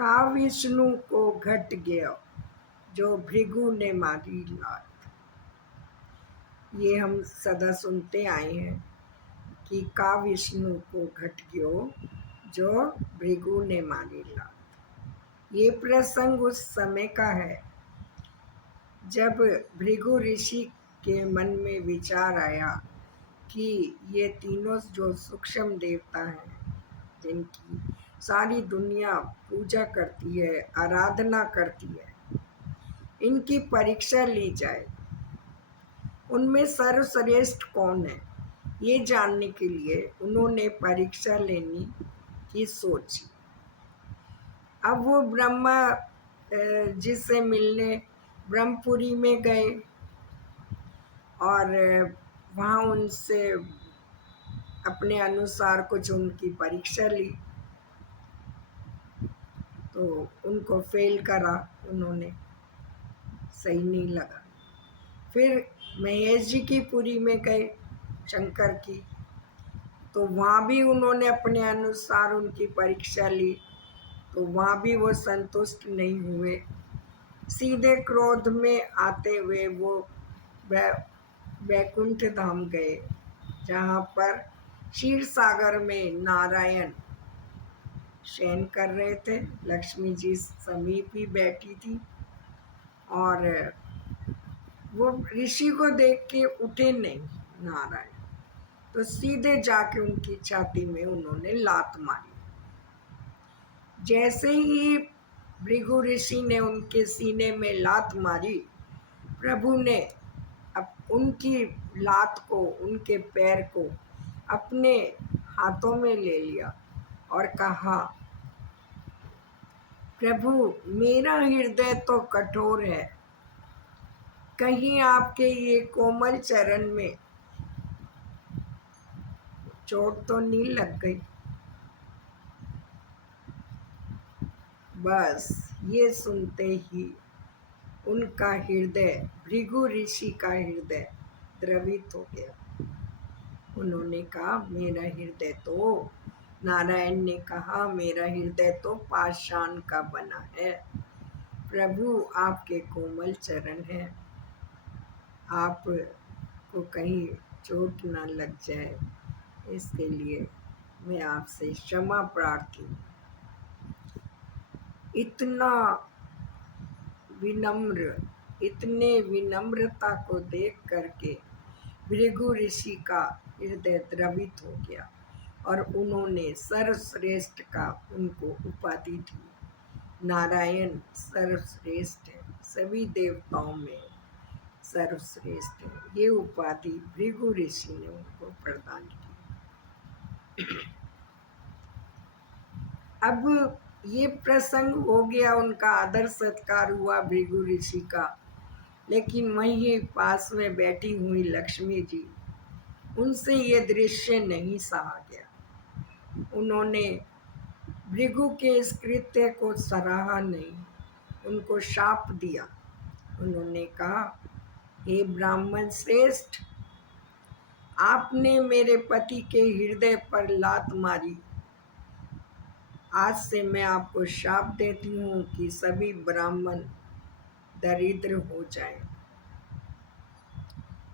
का विष्णु को घट गया जो भृगु ने मारी लात। ये हम सदा सुनते आए हैं कि का विष्णु को घट गयो जो भृगु ने मारी लात। ये प्रसंग उस समय का है जब भृगु ऋषि के मन में विचार आया कि ये तीनों जो सूक्ष्म देवता हैं जिनकी सारी दुनिया पूजा करती है, आराधना करती है, इनकी परीक्षा ली जाए। उनमें सर्वश्रेष्ठ कौन है ये जानने के लिए उन्होंने परीक्षा लेने की सोची। अब वो ब्रह्मा जी से मिलने ब्रह्मपुरी में गए और वहाँ उनसे अपने अनुसार कुछ उनकी परीक्षा ली तो उनको फेल करा, उन्होंने सही नहीं लगा। फिर महेश जी की पुरी में गए शंकर की, तो वहाँ भी उन्होंने अपने अनुसार उनकी परीक्षा ली तो वहाँ भी वो संतुष्ट नहीं हुए। सीधे क्रोध में आते हुए वो वैकुंठ धाम गए जहाँ पर क्षीर सागर में नारायण शयन कर रहे थे। लक्ष्मी जी समीप ही बैठी थी और वो ऋषि को देख के उठे नहीं नारायण, तो सीधे जाके उनकी छाती में उन्होंने लात मारी। जैसे ही भृगु ऋषि ने उनके सीने में लात मारी, प्रभु ने अब उनकी लात को, उनके पैर को अपने हाथों में ले लिया और कहा, प्रभु मेरा हृदय तो कठोर है, कहीं आपके ये कोमल चरण में चोट तो नहीं लग गई। बस ये सुनते ही उनका हृदय, भृगु ऋषि का हृदय द्रवित हो गया। उन्होंने कहा मेरा हृदय तो, नारायण ने कहा मेरा हृदय तो पाषाण का बना है, प्रभु आपके कोमल चरण है, आप को कहीं चोट ना लग जाए, इसके लिए मैं आपसे क्षमा प्रार्थी हूँ। इतने विनम्रता को देख करके भृगु ऋषि का हृदय द्रवित हो गया और उन्होंने सर्वश्रेष्ठ का उनको उपाधि दी। नारायण सर्वश्रेष्ठ है, सभी देवताओं में सर्वश्रेष्ठ है, ये उपाधि भृगु ऋषि ने उनको प्रदान की। अब ये प्रसंग हो गया, उनका आदर सत्कार हुआ भृगु ऋषि का, लेकिन वहीं पास में बैठी हुई लक्ष्मी जी, उनसे ये दृश्य नहीं सहा गया। उन्होंने भृगु के इस कृत्य को सराहा नहीं, उनको शाप दिया। उन्होंने कहा, हे ब्राह्मण श्रेष्ठ, आपने मेरे पति के हृदय पर लात मारी, आज से मैं आपको शाप देती हूँ कि सभी ब्राह्मण दरिद्र हो जाएं।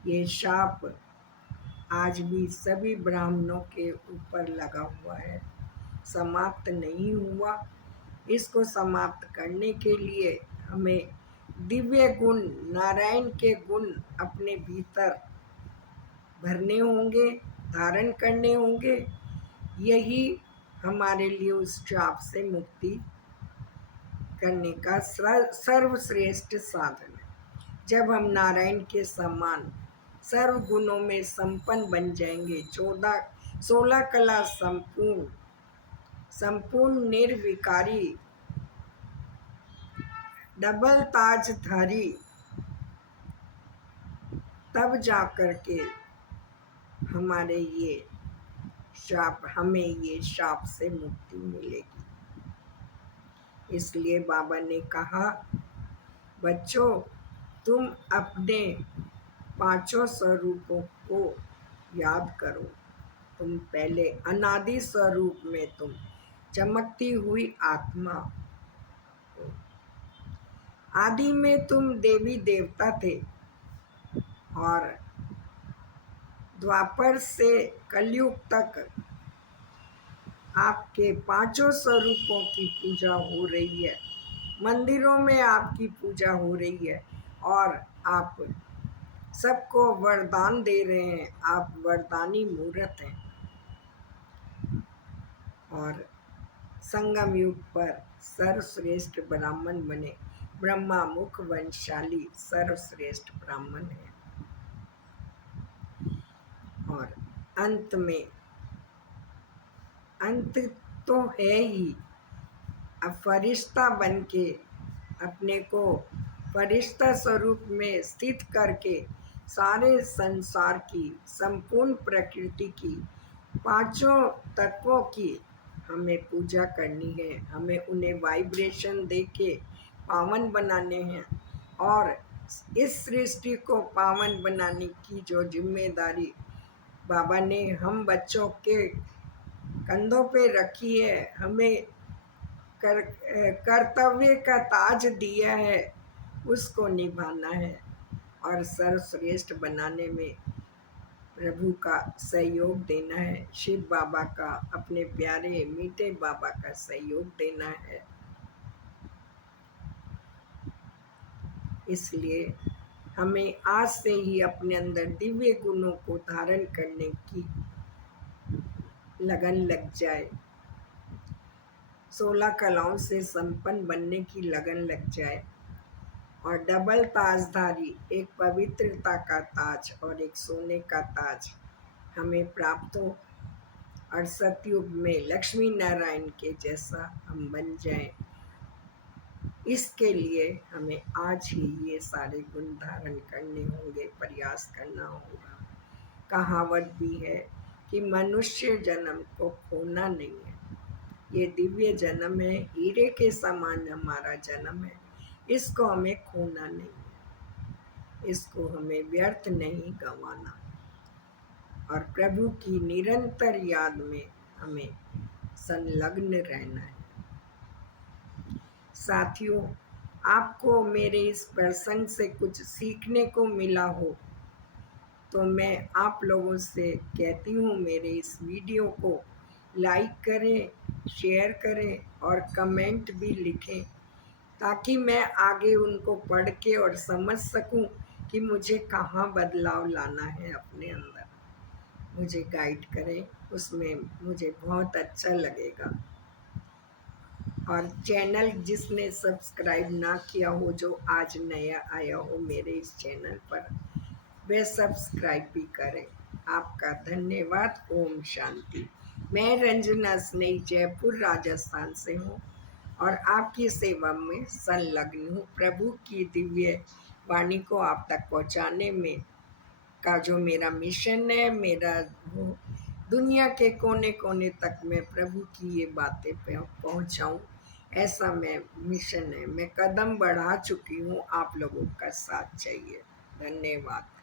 ये शाप आज भी सभी ब्राह्मणों के ऊपर लगा हुआ है, समाप्त नहीं हुआ। इसको समाप्त करने के लिए हमें दिव्य गुण, नारायण के गुण अपने भीतर भरने होंगे, धारण करने होंगे। यही हमारे लिए उस शाप से मुक्ति करने का सर्वश्रेष्ठ साधन है। जब हम नारायण के समान सर्व गुणों में संपन्न बन जाएंगे, 16 कला संपूर्ण निर्विकारी, डबल ताजधारी, तब जाकर के हमें ये शाप से मुक्ति मिलेगी। इसलिए बाबा ने कहा, बच्चों तुम अपने पांचों स्वरूपों को याद करो। तुम पहले अनादि स्वरूप में तुम चमकती हुई आत्मा, आदि में तुम देवी देवता थे और द्वापर से कलयुग तक आपके पांचों स्वरूपों की पूजा हो रही है। मंदिरों में आपकी पूजा हो रही है और आप सबको वरदान दे रहे हैं। आप वरदानी मूर्त हैं और संगम युग पर सर्वश्रेष्ठ ब्राह्मण बने। ब्रह्मा मुख वंशशाली सर्वश्रेष्ठ ब्राह्मण है और अंत में अंत तो है ही। अब फरिश्ता बन के अपने को फरिश्ता स्वरूप में स्थित करके सारे संसार की संपूर्ण प्रकृति की पांचों तत्वों की हमें पूजा करनी है। हमें उन्हें वाइब्रेशन दे के पावन बनाने हैं और इस सृष्टि को पावन बनाने की जो जिम्मेदारी बाबा ने हम बच्चों के कंधों पे रखी है, हमें कर्तव्य का ताज दिया है, उसको निभाना है और सर्वश्रेष्ठ बनाने में प्रभु का सहयोग देना है। शिव बाबा का, अपने प्यारे मीठे बाबा का सहयोग देना है। इसलिए हमें आज से ही अपने अंदर दिव्य गुणों को धारण करने की लगन लग जाए। 16 कलाओं से संपन्न बनने की लगन लग जाए और डबल ताजधारी, एक पवित्रता का ताज और एक सोने का ताज हमें प्राप्त हो और सतयुग में लक्ष्मी नारायण के जैसा हम बन जाएं। इसके लिए हमें आज ही ये सारे गुण धारण करने होंगे, प्रयास करना होगा। कहावत भी है कि मनुष्य जन्म को खोना नहीं है। ये दिव्य जन्म है, हीरे के समान हमारा जन्म है। इसको हमें खोना नहीं है, इसको हमें व्यर्थ नहीं गंवाना और प्रभु की निरंतर याद में हमें संलग्न रहना है। साथियों, आपको मेरे इस प्रसंग से कुछ सीखने को मिला हो तो मैं आप लोगों से कहती हूँ मेरे इस वीडियो को लाइक करें, शेयर करें और कमेंट भी लिखें ताकि मैं आगे उनको पढ़ के और समझ सकूं कि मुझे कहाँ बदलाव लाना है अपने अंदर। मुझे गाइड करें, उसमें मुझे बहुत अच्छा लगेगा। और चैनल जिसने सब्सक्राइब ना किया हो, जो आज नया आया हो मेरे इस चैनल पर, वे सब्सक्राइब भी करें। आपका धन्यवाद। ओम शांति। मैं रंजना स्नेही जयपुर राजस्थान से हूँ और आपकी सेवा में संलग्न हूँ। प्रभु की दिव्य वाणी को आप तक पहुँचाने में का जो मेरा मिशन है, मेरा वो दुनिया के कोने कोने तक मैं प्रभु की ये बातें पहुँचाऊँ, ऐसा मैं मिशन है। मैं कदम बढ़ा चुकी हूँ, आप लोगों का साथ चाहिए। धन्यवाद।